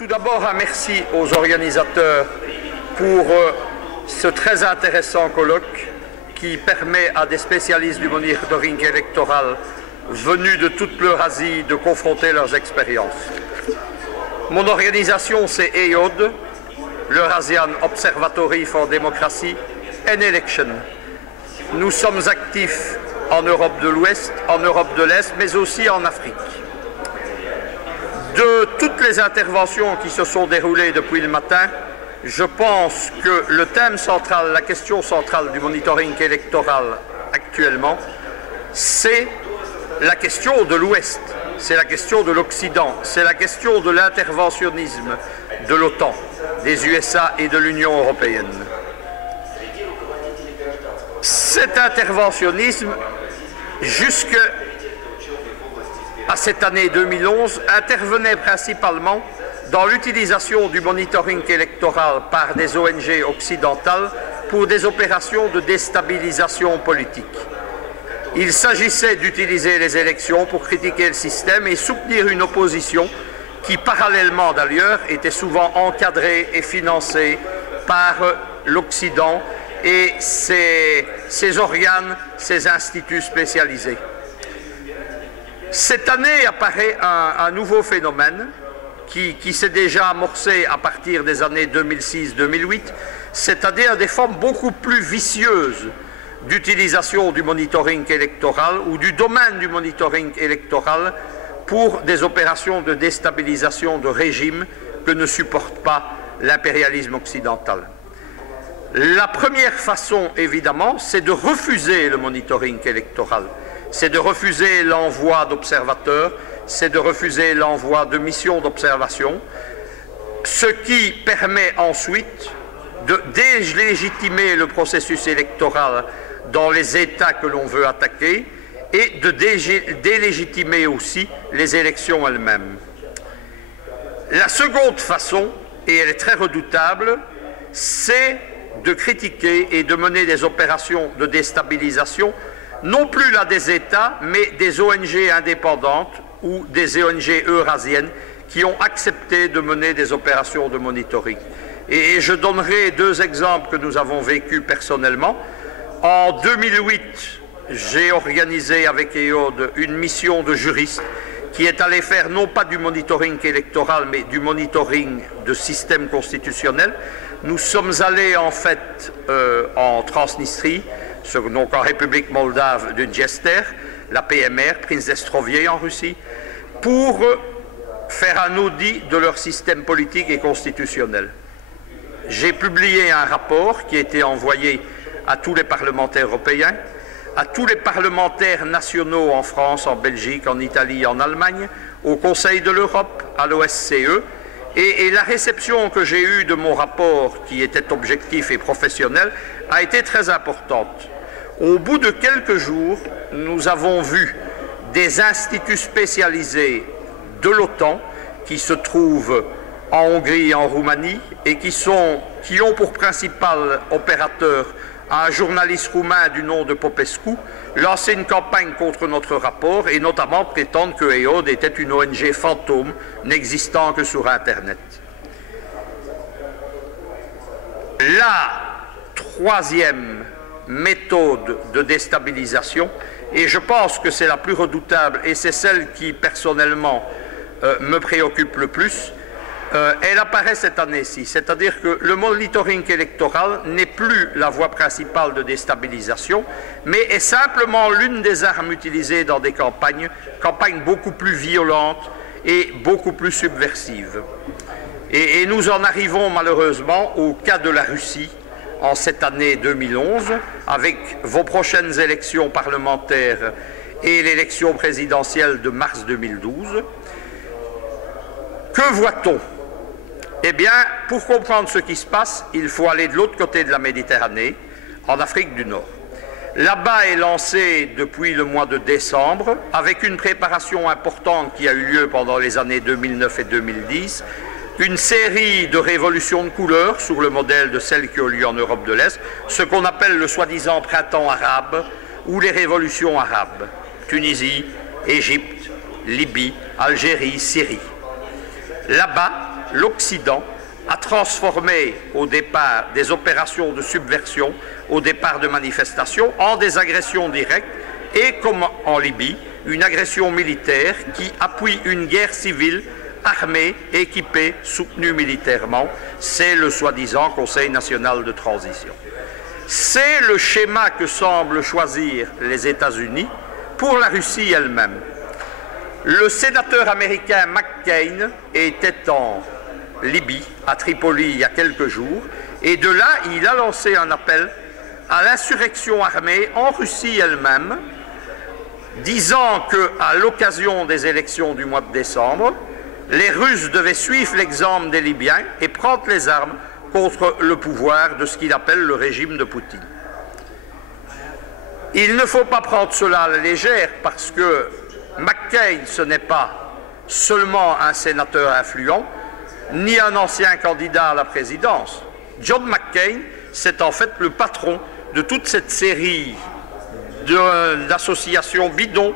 Tout d'abord, un merci aux organisateurs pour ce très intéressant colloque qui permet à des spécialistes du monitoring électoral venus de toute l'Eurasie de confronter leurs expériences. Mon organisation, c'est EOD, l'Eurasian Observatory for Democracy and Election. Nous sommes actifs en Europe de l'Ouest, en Europe de l'Est, mais aussi en Afrique. De toutes les interventions qui se sont déroulées depuis le matin, je pense que le thème central, la question centrale du monitoring électoral actuellement, c'est la question de l'Ouest, c'est la question de l'Occident, c'est la question de l'interventionnisme de l'OTAN, des USA et de l'Union européenne. Cet interventionnisme, jusqu'à cette année 2011, intervenait principalement dans l'utilisation du monitoring électoral par des ONG occidentales pour des opérations de déstabilisation politique. Il s'agissait d'utiliser les élections pour critiquer le système et soutenir une opposition qui, parallèlement d'ailleurs, était souvent encadrée et financée par l'Occident et ses organes, ses instituts spécialisés. Cette année apparaît un nouveau phénomène qui s'est déjà amorcé à partir des années 2006-2008, c'est-à-dire des formes beaucoup plus vicieuses d'utilisation du monitoring électoral ou du domaine du monitoring électoral pour des opérations de déstabilisation de régime que ne supporte pas l'impérialisme occidental. La première façon, évidemment, c'est de refuser le monitoring électoral. C'est de refuser l'envoi d'observateurs, c'est de refuser l'envoi de missions d'observation, ce qui permet ensuite de délégitimer le processus électoral dans les États que l'on veut attaquer et de délégitimer aussi les élections elles-mêmes. La seconde façon, et elle est très redoutable, c'est de critiquer et de mener des opérations de déstabilisation, non plus là des États, mais des ONG indépendantes ou des ONG eurasiennes qui ont accepté de mener des opérations de monitoring. Et je donnerai deux exemples que nous avons vécus personnellement. En 2008, j'ai organisé avec EOD une mission de juristes qui est allée faire non pas du monitoring électoral, mais du monitoring de système constitutionnel. Nous sommes allés en fait en Transnistrie, donc en République moldave de Dniester, la PMR, Prince-Estrovie en Russie, pour faire un audit de leur système politique et constitutionnel. J'ai publié un rapport qui a été envoyé à tous les parlementaires européens, à tous les parlementaires nationaux en France, en Belgique, en Italie, en Allemagne, au Conseil de l'Europe, à l'OSCE, et la réception que j'ai eue de mon rapport, qui était objectif et professionnel, a été très importante. Au bout de quelques jours, nous avons vu des instituts spécialisés de l'OTAN qui se trouvent en Hongrie et en Roumanie et qui ont pour principal opérateur un journaliste roumain du nom de Popescu, lancé une campagne contre notre rapport et notamment prétendre que EOD était une ONG fantôme n'existant que sur Internet. La troisième méthode de déstabilisation, et je pense que c'est la plus redoutable et c'est celle qui personnellement me préoccupe le plus, elle apparaît cette année-ci, c'est-à-dire que le monitoring électoral n'est plus la voie principale de déstabilisation, mais est simplement l'une des armes utilisées dans des campagnes beaucoup plus violentes et beaucoup plus subversives. Et nous en arrivons malheureusement au cas de la Russie en cette année 2011, avec vos prochaines élections parlementaires et l'élection présidentielle de mars 2012. Que voit-on? Eh bien, pour comprendre ce qui se passe, il faut aller de l'autre côté de la Méditerranée, en Afrique du Nord. Là-bas est lancée depuis le mois de décembre, avec une préparation importante qui a eu lieu pendant les années 2009 et 2010, une série de révolutions de couleurs sur le modèle de celles qui ont lieu en Europe de l'Est, ce qu'on appelle le soi-disant printemps arabe ou les révolutions arabes, Tunisie, Égypte, Libye, Algérie, Syrie. Là-bas, l'Occident a transformé au départ des opérations de subversion, au départ de manifestations, en des agressions directes et, comme en Libye, une agression militaire qui appuie une guerre civile armée, équipée, soutenue militairement. C'est le soi-disant Conseil national de transition. C'est le schéma que semblent choisir les États-Unis pour la Russie elle-même. Le sénateur américain McCain était en Libye, à Tripoli, il y a quelques jours, et de là, il a lancé un appel à l'insurrection armée en Russie elle-même, disant qu'à l'occasion des élections du mois de décembre, les Russes devaient suivre l'exemple des Libyens et prendre les armes contre le pouvoir de ce qu'il appelle le régime de Poutine. Il ne faut pas prendre cela à la légère parce que McCain, ce n'est pas seulement un sénateur influent, ni un ancien candidat à la présidence. John McCain, c'est en fait le patron de toute cette série d'associations bidons,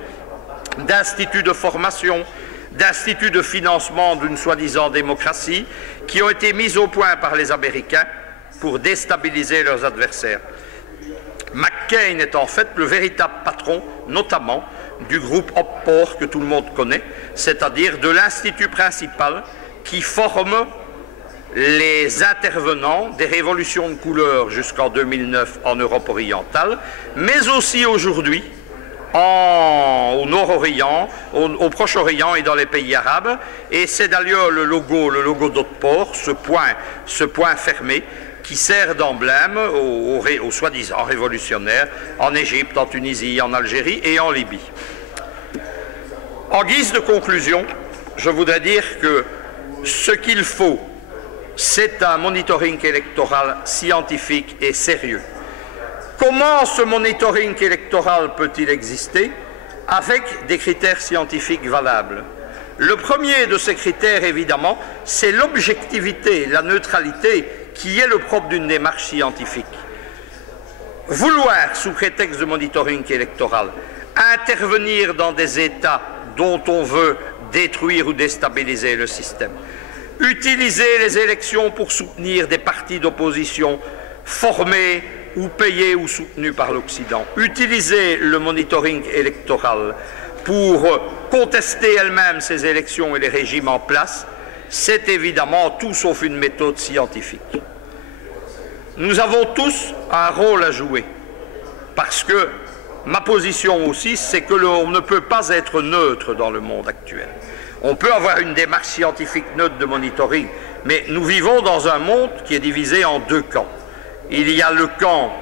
d'instituts de formation, d'instituts de financement d'une soi-disant démocratie qui ont été mis au point par les Américains pour déstabiliser leurs adversaires. McCain est en fait le véritable patron, notamment, du groupe OPPOR que tout le monde connaît, c'est-à-dire de l'institut principal qui forme les intervenants des révolutions de couleur jusqu'en 2009 en Europe orientale, mais aussi aujourd'hui au Nord-Orient, au Proche-Orient et dans les pays arabes. Et c'est d'ailleurs le logo d'Otpor, ce point fermé, qui sert d'emblème aux soi-disant révolutionnaires en Égypte, en Tunisie, en Algérie et en Libye. En guise de conclusion, je voudrais dire que ce qu'il faut, c'est un monitoring électoral scientifique et sérieux. Comment ce monitoring électoral peut-il exister? Avec des critères scientifiques valables. Le premier de ces critères, évidemment, c'est l'objectivité, la neutralité, qui est le propre d'une démarche scientifique. Vouloir, sous prétexte de monitoring électoral, intervenir dans des États dont on veut détruire ou déstabiliser le système, utiliser les élections pour soutenir des partis d'opposition formés ou payés ou soutenus par l'Occident, utiliser le monitoring électoral pour contester elle-même ces élections et les régimes en place, c'est évidemment tout sauf une méthode scientifique. Nous avons tous un rôle à jouer, parce que ma position aussi, c'est que l'on ne peut pas être neutre dans le monde actuel. On peut avoir une démarche scientifique neutre de monitoring, mais nous vivons dans un monde qui est divisé en deux camps. Il y a le camp,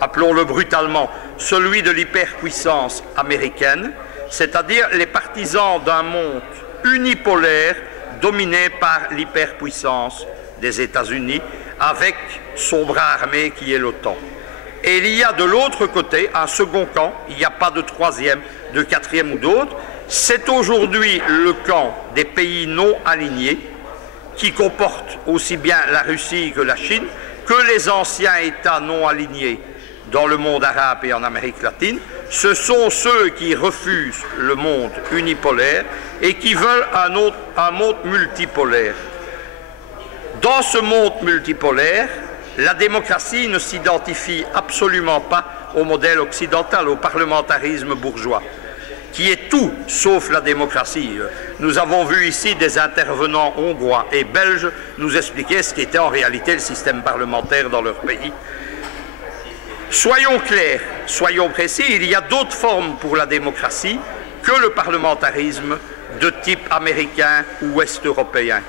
appelons-le brutalement, celui de l'hyperpuissance américaine, c'est-à-dire les partisans d'un monde unipolaire dominé par l'hyperpuissance des États-Unis, avec son bras armé qui est l'OTAN. Et il y a de l'autre côté un second camp, il n'y a pas de troisième, de quatrième ou d'autre, c'est aujourd'hui le camp des pays non alignés, qui comporte aussi bien la Russie que la Chine, que les anciens États non alignés dans le monde arabe et en Amérique latine. Ce sont ceux qui refusent le monde unipolaire et qui veulent un monde multipolaire. Dans ce monde multipolaire, la démocratie ne s'identifie absolument pas au modèle occidental, au parlementarisme bourgeois, qui est tout sauf la démocratie. Nous avons vu ici des intervenants hongrois et belges nous expliquer ce qu'était en réalité le système parlementaire dans leur pays. Soyons clairs, soyons précis, il y a d'autres formes pour la démocratie que le parlementarisme de type américain ou ouest-européen.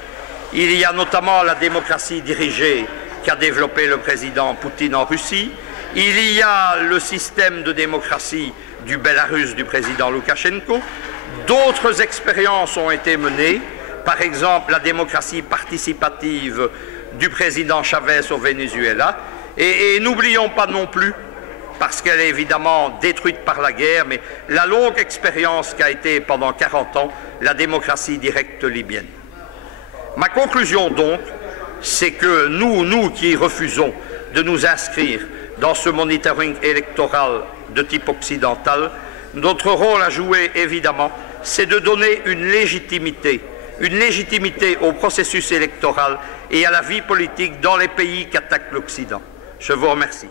Il y a notamment la démocratie dirigée qu'a développé le président Poutine en Russie. Il y a le système de démocratie du Bélarus du président Loukachenko. D'autres expériences ont été menées, par exemple la démocratie participative du président Chavez au Venezuela. Et n'oublions pas non plus, parce qu'elle est évidemment détruite par la guerre, mais la longue expérience qu'a été pendant 40 ans la démocratie directe libyenne. Ma conclusion donc, c'est que nous qui refusons de nous inscrire dans ce monitoring électoral de type occidental, notre rôle à jouer, évidemment, c'est de donner une légitimité une légitimité au processus électoral et à la vie politique dans les pays qu'attaque l'Occident. Je vous remercie.